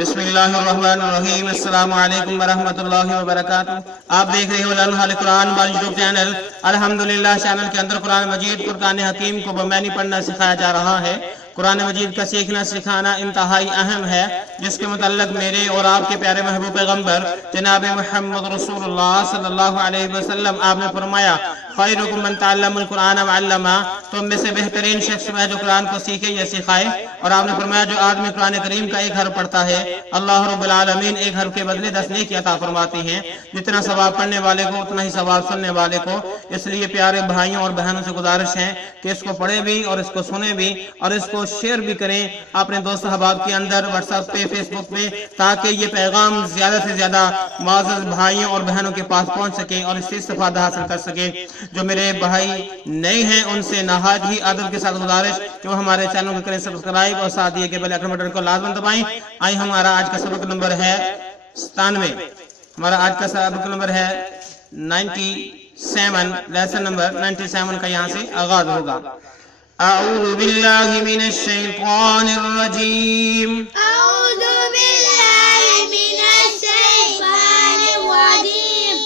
बिस्मिल्लाहिर्रहमानिर्रहीम। अस्सलामु अलैकुम वरहमतुल्लाहि वबरकातुहू। आप देख रहे हो लम्हा कुरान वाल यूट्यूब चैनल। अल्हम्दुलिल्लाह चैनल के अंदर कुरान मजीद फुरकान हकीम को बमैनी पढ़ना सिखाया जा रहा है। कुरान मजीद का सीखना सिखाना इंतहाई अहम है, जिसके मुतल्लिक मेरे और आपके प्यारे महबूब पैगम्बर जनाब मुहम्मद रसूलुल्लाह सल्लल्लाहु अलैहि वसल्लम आपने फरमाया, खैरुकुम मन तअल्लमल कुरान व अल्लमा, तुम में से बेहतरीन शख्स है जो कुरान को सीखे या सिखाए। और आपने फरमाया, जो आदमी कुरान करीम का एक हर्फ पढ़ता है, अल्लाह रब्बुल आलमीन एक हर्फ के बदले 10 नेकी अता फरमाते हैं। जितना सवाब पढ़ने वाले को उतना ही सवाब सुनने वाले को। इसलिए प्यारे भाइयों और बहनों से गुजारिश है कि इसको पढ़े भी और इसको सुने भी और इसको शेयर भी करें अपने दोस्त अहबाब के अंदर, व्हाट्सएप पे, फेसबुक पे, ताकि ये पैगाम ज्यादा से ज्यादा मुअज़्ज़ज़ भाइयों और बहनों के पास पहुंच सके और इससे इस्तिफादा हासिल कर सके। जो मेरे भाई नए हैं उनसे नहायत ही अदब के साथ गुजारिश कि वो हमारे चैनल को करें सब्सक्राइब और साथ दिए के बेल आइकन बटन को लाजमन दबाएं। आई हमारा आज का सबक नंबर है 97। हमारा आज का सबक नंबर है 97, लेसन नंबर 97 का यहाँ से आगाज होगा। अऊज़ु बिल्लाहि मिनश शैतानिर रजीम। अऊज़ु बिल्लाहि मिनश शैतानिर रजीम।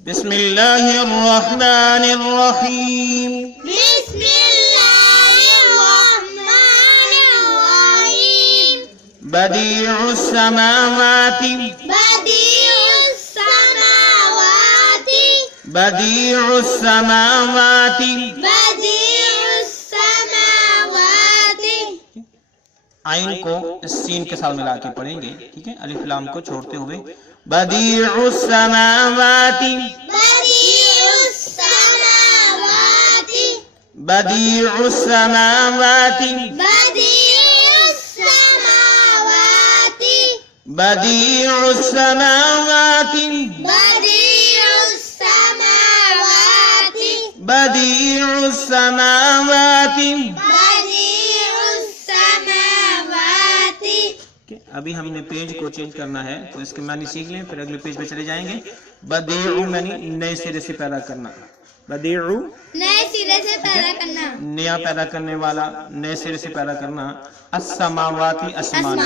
बिस्मिल्लाहिर रहमानिर रहीम। बिस्मिल्लाहिर रहमानिर रहीम। बदीउस समावाति बदीउस समावाति बदीउस समावाति बदीउस समावाति। आइन को सीन के साथ मिला के पढ़ेंगे, ठीक है, अलिफ लाम को छोड़ते हुए। बदीउस समावाति बदीउस समावाति बदीउस समावाति बदीउस समावाति बदीउस समावाति बदीउस समावाति बदीउस समावाति। बदीउस समावाति। अभी हमने पेज को चेंज करना है, तो इसके मानी सीख लें, फिर अगले पेज पे चले जाएंगे। बदीउ मानी नए सिरे से पैदा करना। बदीउ नए सिरे से पैदा करना, नया पैदा करने वाला, नए सिरे से पैदा करना। अस्समावाति आसमान,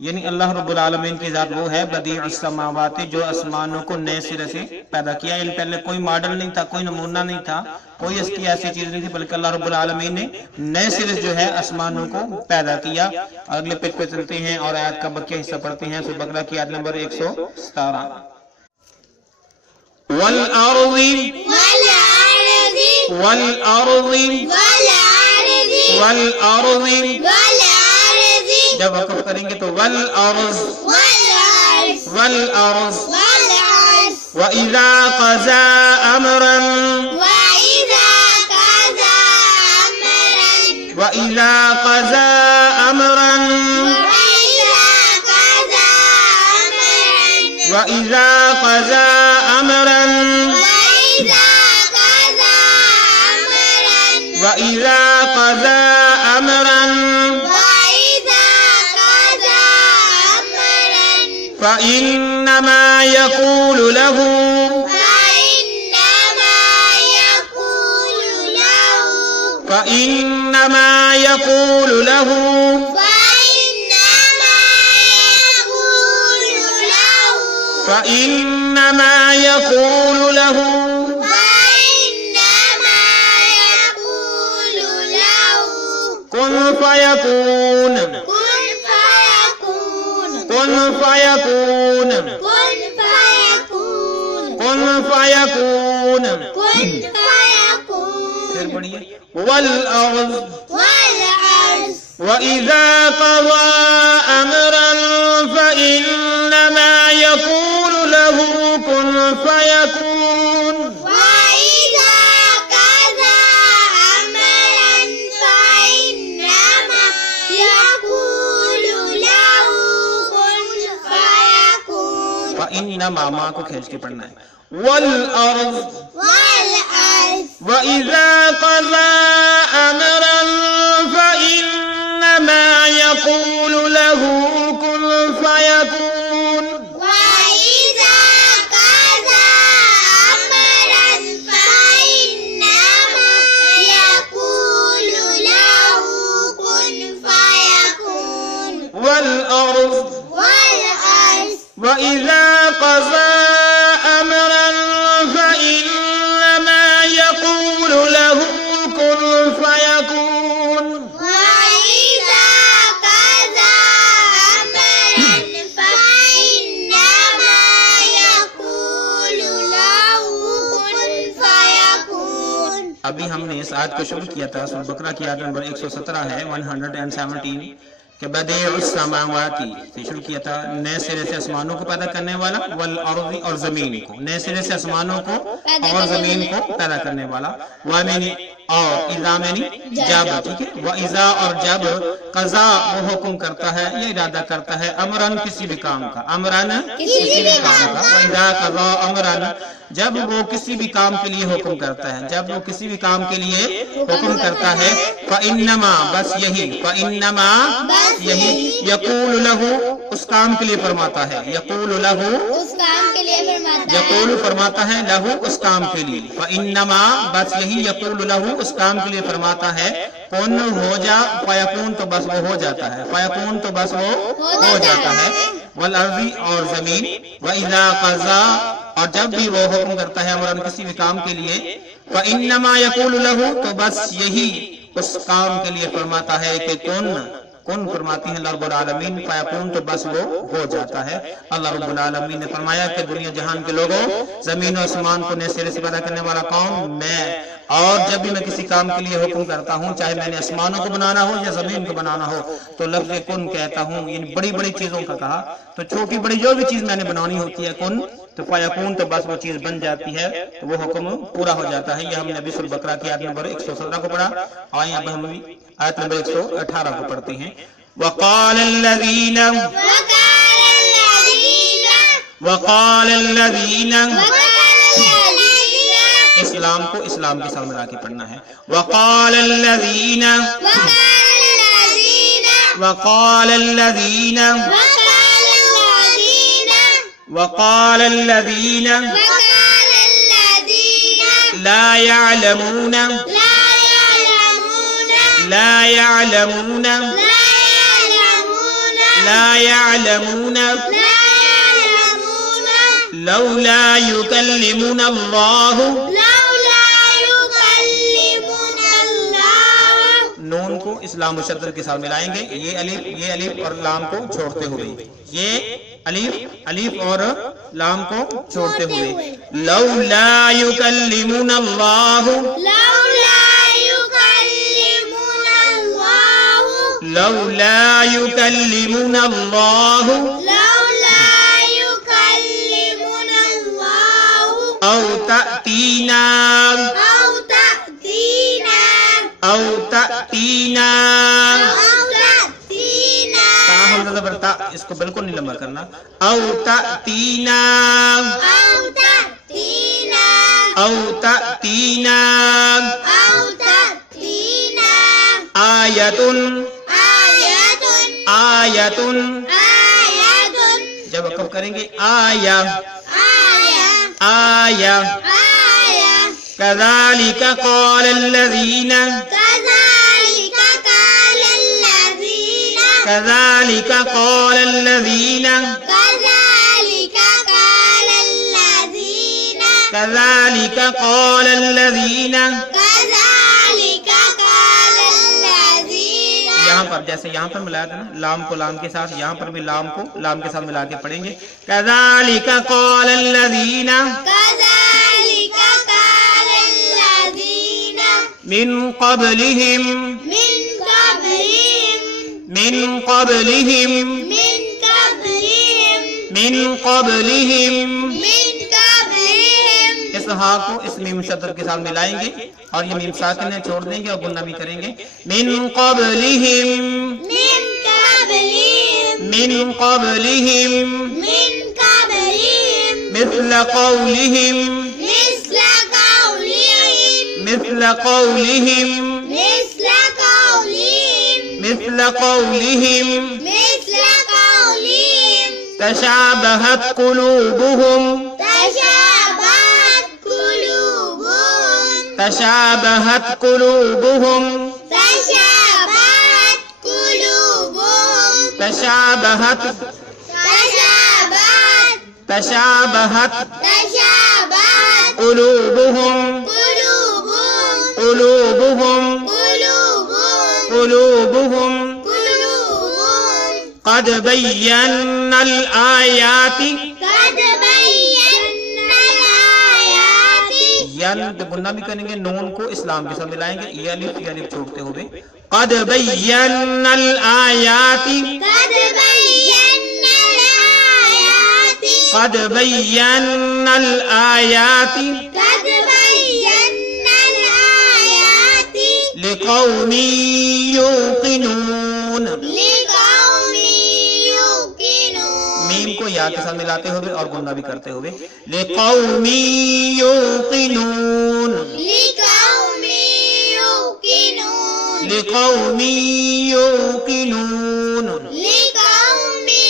यानी अल्लाह रब्बुल आलमीन की जात वो है बदीउस समावाति जो आसमानों को नए सिरे से पैदा किया। यानी पहले कोई मॉडल नहीं था, कोई नमूना नहीं था, कोई इसकी ऐसी चीज नहीं थी, बल्कि अल्लाह रब्बुल आलमीन ने नए सिरे जो है आसमानों को पैदा किया। अगले पेज पे चलते हैं और आयत का बकिया हिस्सा पढ़ते हैं। सूरह बकरा की आयत नंबर 117। वल अर्ज़ि वल अर्ज़ि वल अर्ज़ि वल अर्ज़ि वल अर्ज़ि। वल अर्ज़ि। जब वक़्फ़ करेंगे तो वल अर्ज़ वल अर्ज़ वल अर्ज़। वल अर्ज़। व इज़ा क़ज़ा अमरन व इज़ा क़ज़ा अमरन व इज़ा क़ज़ा अमरन व इज़ा क़ज़ा अमरन व इज़ा क़ज़ा अमरन व इज़ा क़ज़ा अमरन फ़इन्नमा यक़ूलु लहू فإنما يقول फ़इन्नमा यक़ूलु له लहू فإنما फ़इन्नमा يقول له यक़ूलु लहू فإنما يقول له कुन फ़यकून كن فيكون कुन फ़यकून كن فيكون कुन फ़यकून। كن फिर فيكون पढ़िए। वल अर्ज़ والأرض وإذا قضى أمرا فإنما يقول له كن فيكون وإذا قضى أمرا فإنما يقول له كن فيكون فإنما माँ को खींच के पढ़ना है। والأرض والأرض وإذا قضى أمرا فإنما يقول له كن فيكون وإذا قضى أمرا فإنما يقول له كن فيكون والأرض وإذا قضى أمرا فإنما يقول له كن فيكون وإذا قضى أمرا فإنما يقول له كن فيكون. ابھی ہم نے اس آیت کو شروع کیا تھا، سورۃ بقرہ کی آیت نمبر 117 ہے 117 کہ بدیع السماوات سے شروع کیا تھا، نئے سرے سے آسمانوں کو پیدا کرنے والا، والارض اور زمین کو، نئے سرے سے آسمانوں کو اور زمین کو پیدا کرنے والا، وَمِنِ اور اذا میں جب، ٹھیک ہے، وَإِذَا اور جب قضا وہ حکم کرتا ہے یا ارادہ کرتا ہے، امرن کسی بھی کام کا، امرن کسی بھی کام کا، وَإِذَا قضا امرن جب وہ کسی بھی کام کے لیے حکم کرتا ہے، جب وہ کسی بھی کام کے لیے حکم کرتا ہے، فَإِنَّمَا بس یہی، فَإِنَّمَا یہی، یقول لہو اس کام کے لیے فرماتا ہے، یقول لہو اس کام کے لیے فرماتا ہے، یقول فرماتا ہے لہو اس کام کے لیے، فَإِنَّمَا بس یہی، یقول لہو اس کام کے لیے فرماتا ہے، کن ہو جا، فیکون تو بس وہ ہو جاتا ہے، فیکون تو بس وہ ہو جاتا ہے، والارض اور زمین، وَإِذَا قَضَى اور جب بھی وہ حکم کرتا ہے امرن کسی بھی کام کے لیے، فَإِنَّمَا يَقُولُ لَهُ تو بس یہی اس کام کے لیے فرماتا ہے کہ کن فرماتی ہیں اللہ رب العالمین، فیکون تو بس وہ ہو جاتا ہے۔ اللہ رب العالمین نے فرمایا کہ دنیا جہان کے لوگوں، زمین و آسمان کو نئے سرے سے پیدا کرنے والا کون؟ میں، اور جب بھی میں کسی کام کے لیے حکم کرتا ہوں، چاہے میں نے آسمانوں کو بنانا ہو یا زمین کو بنانا ہو، تو لفظ کن کہتا ہوں، یعنی بڑی بڑی چیزوں کا کہا، تو چھوٹی بڑی جو بھی چیز میں نے بنانی ہوتی ہے کن تو فیکون تو بس وہ چیز بن جاتی ہے، تو وہ حکم پورا ہو جاتا ہے۔ یہ ہم نے ابھی سورۃ بقرہ کی آیت نمبر 117 کو پڑھا، آئیں اب ہم آیت نمبر 118 کو پڑھتے ہیں۔ وقال الذين اسلام کو اسلام کے ساتھ ملا کے پڑھنا ہے۔ وقال الذين لا يعلمون لولا يكلمنا الله نون کو اسلام مشدد کے ساتھ ملائیں گے، یہ الف اور لام کو چھوڑتے ہوئے، یہ الف اور لام کو چھوڑتے ہوئے، لولا يكلمنا الله أو تأتينا اس کو بالکل نہیں لمبا کرنا، أو تأتينا آیت جب وقف کریں گے آیا كذلك قال الذين یہاں پر جیسے یہاں پر ملایا تھا نا، لام کو لام کے ساتھ، یہاں پر بھی لام کو لام کے ساتھ ملا کے پڑھیں گے، كذلك قال الذين من قبلهم اس ہا کو اس میم شدت کے ساتھ ملائیں گے اور یہ میم ساکن ہے چھوڑ دیں گے اور گنہ بھی کریں گے، من قبلهم مثل قولهم تشابهت قلوبهم तशाबहत तशाबहत तशाबहत तशाबहत क़ुलूबुहुम क़ुलूबुहुम क़ुलूबुहुम क़ुलूबुहुम क़ुलूबुहुम क़ुलूबुहुम क़द बय्यन्नल आयाति क़द बय्यन्नल आयाति। यन गुन्ना भी करेंगे, नून को इस्लाम के साथ मिलाएंगे, ये अलिफ छोड़ते हुए क़द बय्यन्नल आयाति क़द बय्यन्नल आयाति क़द बय्यन्नल आयाति क़द बय्यन्नल आयाति लिक़ौमी युक़िनून। लिक़ौमी युक़िनून। मीम को या के साथ मिलाते हुए और गुन्ना भी करते हुए लिक़ौमी युक़िनून लिक़ौमी युक़िनून लिक़ौमी युक़िनून। लिक़ौमी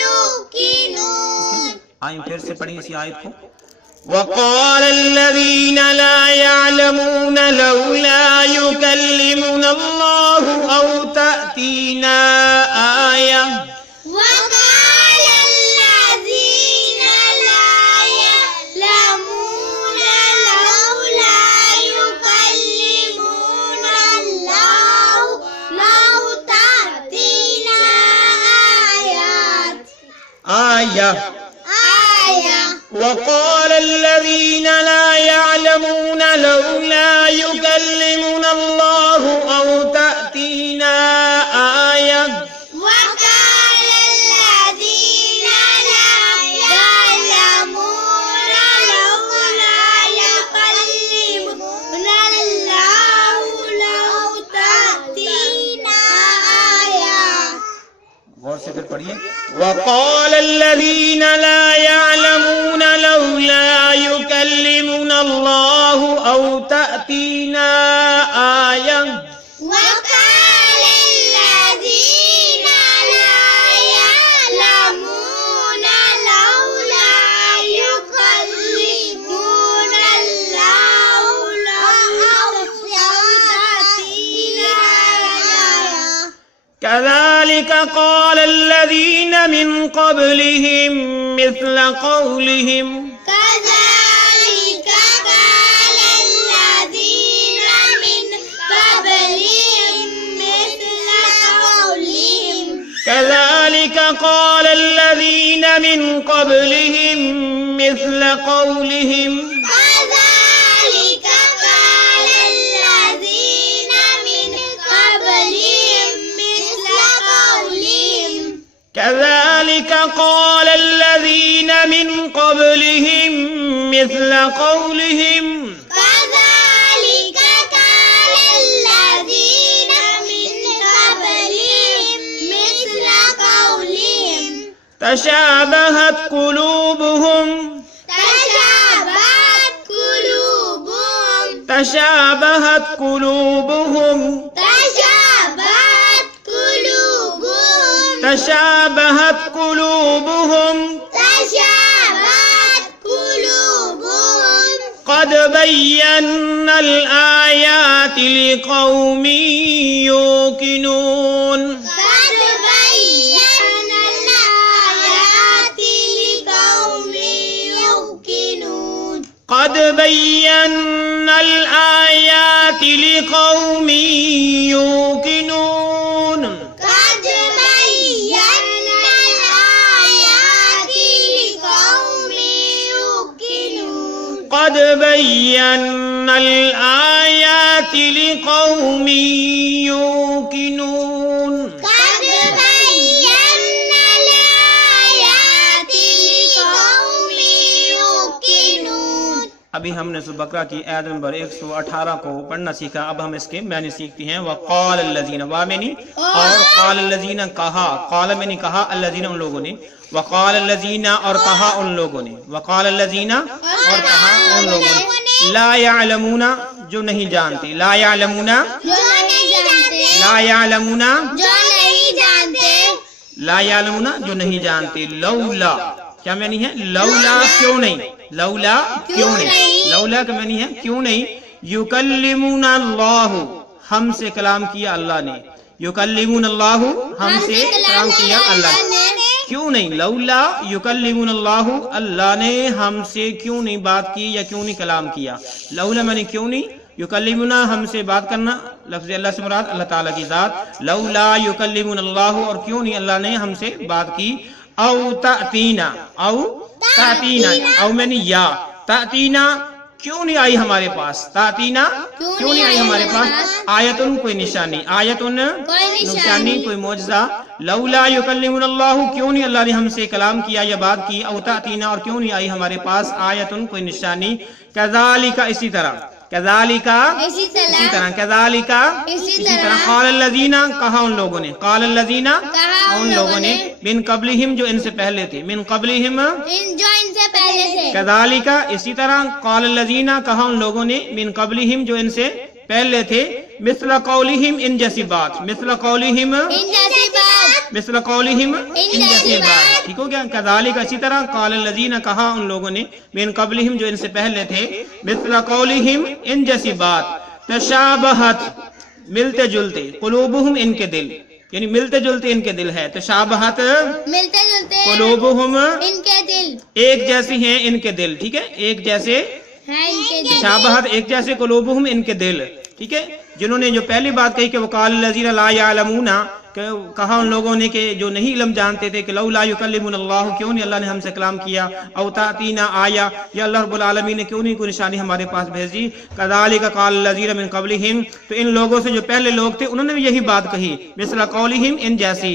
युक़िनून। आइए फिर से पढ़िए इसी आयत को। वक़ाल अल्लज़ीना ला यअलमून लौला युकल्लिमुना अल्लाहु औ तअतीना आया वक़ाल अल्लज़ीना ला यअलमून लौला युकल्लिमुना अल्लाहु लौ तअतीना आया। आया। वक़ाल अल्लज़ीना ला यअलमून लौला युकल्लिमुना अल्लाहु औ तअतीना आया वक़ाल अल्लज़ीना ला यअलमून लौला युकल्लिमुना अल्लाहु लौ तअतीना आया। गौर से फिर पढ़िए। वक़ाल अल्लज़ीना ला यअलमून लौला युकल्लिमुना अल्लाहु औ तअतीना आया वक़ाल अल्लज़ीना ला यअलमून लौला युकल्लिमुना अल्लाहु लौ तअतीना आया। कज़ालिक क़ाल अल्लज़ीना मिन क़ब्लिहिम मिस्ल क़ौलिहिम कज़ालिक क़ाल अल्लज़ीना मिन क़ब्लिहिम मिस्ल क़ौलिहिम कज़ालिक क़ाल अल्लज़ीना मिन क़ब्लिहिम मिस्ल क़ौलिहिम कज़ालिक क़ाल अल्लज़ीना मिन क़ब्लिहिम मिस्ल क़ौलिहिम कज़ालिक क़ाल अल्लज़ीना मिन क़ब्लिहिम मिस्ल क़ौलिहिम कज़ालिक क़ाल अल्लज़ीना मिन क़ब्लिहिम मिस्ल क़ौलिहिम तशाबहत क़ुलूबुहुम तशाबहत क़ुलूबुहुम तशाबहत क़ुलूबुहुम तशाबहत क़ुलूबुहुम तशाबहत क़ुलूबुहुम तशाबहत क़ुलूबुहुम क़द बय्यन्नल आयाति लिक़ौमिन युक़िनून। क़द बय्यन्नल आयाति लिक़ौमिन युक़िनून क़द बय्यन्नल आयाति लिक़ौमिन युक़िनून। क़द बय्यन्नल आयाति लिक़ौमिन युक़िनून क़द बय्यन्नल आयाति लिक़ौमिन युक़िनून। क़द बय्यन्नल आयाति लिक़ौमिन युक़िनून। अभी हमने सूरह बकरा की आयत नंबर 118 को पढ़ना सीखा। अब हम इसके मैंने सीखते हैं। वक़ाल अल्लज़ीना, वा मैंने और क़ाल अल्लज़ीना कहा, क़ाल मैंने कहा, अल्लज़ीना उन लोगों ने, वक़ाल अल्लज़ीना और कहा उन लोगों ने, वक़ाल अल्लज़ीना और कहा उन लोगों ने, ला यअलमूना जो नहीं जानते, ला यअलमूना जो नहीं जानते, ला यअलमूना जो नहीं जानते, ला यअलमूना जो नहीं जानते, लौला क्या मानी है, लौला क्यों नहीं, लौला क्यों नहीं, लौला का मानी है क्यों नहीं, युकल्लिमुना अल्लाहु हमसे कलाम किया अल्लाह ने, युकल्लिमुन अल्लाह, हमसे कलाम किया अल्लाह ने। क्यों नहीं? लौला युकल्लिमुन अल्लाह, अल्लाह ने हमसे क्यों नहीं बात की या क्यों नहीं कलाम किया। लौला माने क्यों नहीं, युकल्लिमुना हमसे बात करना, लफ्ज़ अल्लाह से मुराद अल्लाह ताला की ज़ात। लौला युकल्लिमुन अल्लाह, और क्यों नहीं अल्लाह ने हमसे बात की। औ तातीना, औ तातीना, औ मैंने या तातीना, क्यों नहीं आई हमारे पास। तातीना, क्यों नहीं आई हमारे पास। आयतुन, कोई निशानी, आयतुन निशानी, कोई मौजज़ा। लौला युकल्लिमुन अल्लाह, क्यों नहीं अल्लाह ने हमसे कलाम किया या बात की। औ तातीना, और क्यों नहीं आई हमारे पास। आयतुन, कोई निशानी। कज़ालिका, इसी तरह। कज़ालिका, इसी तरह। कज़ालिका, इसी तरह। क़ालल्लज़ीना, कहा उन लोगों ने। क़ालल्लज़ीना, उन लोगों ने। मिन क़ब्लिहिम, जो इनसे पहले थे। मिन क़ब्लिहिम, जो इनसे पहले थे। कज़ालिका, इसी तरह। क़ालल्लज़ीना, कहा उन लोगों ने। मिन क़ब्लिहिम, जो इनसे पहले थे। मिस्ल क़ौलिहिम, इन जैसी बात। मिस्ल क़ौलिहिम, इन जैसी बात। मिस्ल क़ौलिहिम, इन जैसी बात। ठीक हो गया। कज़ालिका, इसी तरह। क़ालल्लज़ीना, कहा उन लोगों ने। मिन क़ब्लिहिम, जो इनसे पहले थे। मिस्ल क़ौलिहिम, इन जैसी बात। तशाबहत, मिलते जुलते। क़ुलूबुहुम, इनके दिल, यानी मिलते जुलते इनके दिल है। तशाबहत, मिलते जुलते क़ुलूबुहुम, इनके दिल, एक जैसी हैं इनके दिल। ठीक है, एक जैसे है इनके दिल। तशाबहत, एक जैसे। क़ुलूबुहुम, इनके दिल। ठीक है, जिन्होंने जो पहली बात कही कि वो क़ालल्लज़ीना ला यअलमूना, कहा उन लोगों ने कि जो नहीं इल्म जानते थे कि लौला युकल्लिमुन अल्लाह, क्यों नहीं अल्लाह ने हमसे कलाम किया। औ तातीना आया, या अल्लाह रब्बुल आलमीन ने क्यों नहीं कोई निशानी हमारे पास भेजी। कज़ालिका क़ालल्लज़ीना मिन क़ब्लिहिम, तो इन लोगों से जो पहले लोग थे उन्होंने भी यही बात कही। मिस्ल क़ौलिहिम, इन जैसी।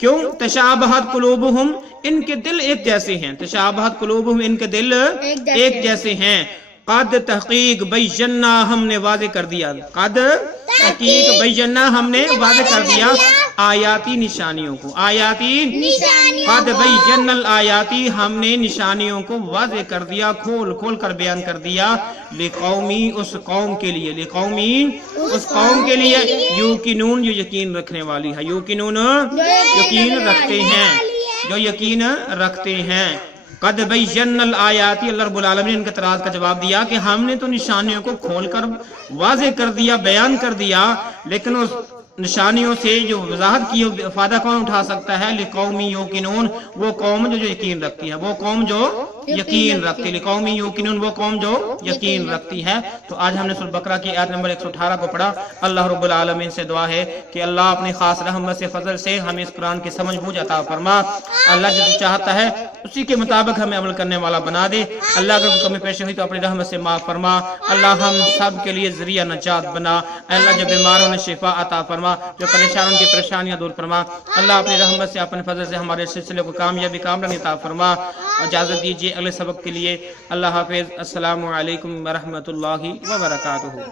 क्यों? तशाबहत क़ुलूबुहुम, इनके दिल एक जैसे हैं। तशाबहत क़ुलूबुहुम, इनके दिल एक जैसे हैं। कद तहकीक बैयन्ना, हमने वाज़े कर दिया। कद तहकीक बैयन्ना, हमने वाज़े कर दिया। आयाती, निशानियों को। आयाती, कद बैयन्नल आयाती, हमने निशानियों को वाज़े कर दिया, खोल खोल कर बयान कर दिया। लिकौमी, उस कौम के लिए। लिकौमी, उस कौम के लिए। युकिनून, जो यकीन रखने वाली है। युकिनून, यकीन रखते हैं, जो यकीन रखते हैं। कद बैयन्नल आयाती, अल्लाह रब्बुल आलमीन ने इनके तराज का जवाब दिया कि हमने तो निशानियों को खोलकर वाज़े कर दिया, बयान कर दिया, लेकिन उस निशानियों से जो वजाहत की फायदा कौन उठा सकता है। लिकौमी युकिनून, वो कौम जो यकीन रखती है। वो कौम जो यकीन रखती है। लिकौमी युकिनून, वो कौम जो यकीन रखती है। तो आज हमने सूरह बकरा की आयत नंबर 118 को पढ़ा। अल्लाह रब्बुल आलमीन से दुआ है कि अल्लाह अपनी खास रहमत से, फजल से हमें इस कुरान की समझ बूझ अता फरमा। अल्लाह जो चाहता है उसी के मुताबिक हमें अमल करने वाला बना दे। अल्लाह अगर कमी पेश हुई तो अपनी रहमत से माफ फरमा। अल्लाह हम सब के लिए ज़रिया नजात बना। अल्लाह जो बीमारों ने शिफा अता फरमा, जो परेशान उनकी परेशानियां दूर फरमा। अल्लाह अपनी रहमत से, अपने फजल से हमारे सिलसिले को कामयाबी कामरानी अता फरमा। इजाज़त दीजिए अगले सबक के लिए। अल्लाह हाफ़िज़। अस्सलामु अलैकुम व रहमतुल्लाहि व बरकातुहू।